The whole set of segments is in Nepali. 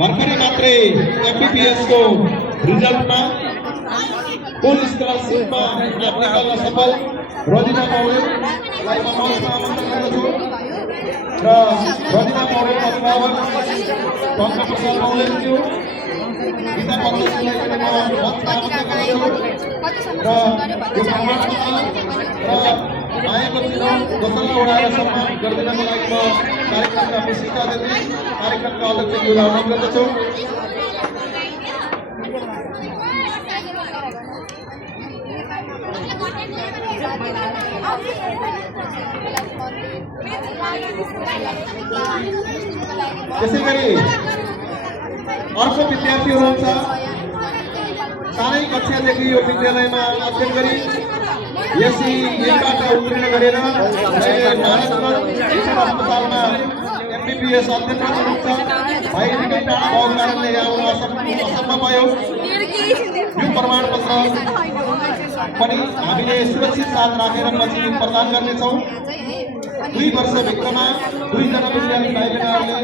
भर्खरै मात्रै एमबीबीएस को रिजल्टमा फुल स्कलरशिपमा नाम निकाल्न सफल रजिना पौडेललाई म मञ्चमा आमन्त्रण गर्दछु र रजिना पौडेल अभिभावक टङ्कप्रसाद पौडेलज्यू गीता पौडेलज्यूलाई पनि म मञ्चमा आमन्त्रण गर्दछु र यो प्रमाणपत्र र मायाको चिनो दोस्रो उडाएर सम्मान गरिदिनको लागि म कार्यक्रमका मुख्य अतिथि कार्यक्रमका अध्यक्षज्यूलाई अनुरोध गर्दछु। त्यसैगरी अर्को विद्यार्थी हुनुहुन्छ सानै कक्षादेखि यो विद्यालयमा अध्ययन गरी यसै यहीबाट उत्तीर्ण गरेर महाराष्ट्र शिक्षण अस्पतालमा एमबीबीएस अध्ययन हुनुहुन्छ। भाइ निकै टाढा भएको कारणले आउन असम्भव भयो। यो प्रमाणपत्र पनि हामीले सुरक्षित साथ राखेर पछि प्रदान गर्नेछौँ। 2 वर्षभित्रमा 2 जना विद्यार्थी भाइ बहिनीहरूले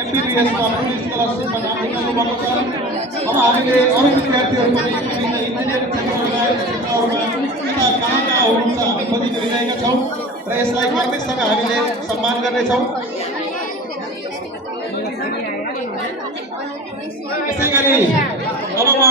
एमबीबीएसमा फुल स्कलरशिपमा नाम निकाल्नु भएको छ। अब हामीले अरू विद्यार्थीहरू पनि इन्जिनियरिङ क्षेत्रमा कहाँ हुनुहुन्छ हामी खोजी गरिरहेका छौँ र यसलाई प्रत्येकसँग हामीले सम्मान गर्नेछौँ। त्यसैगरी अब म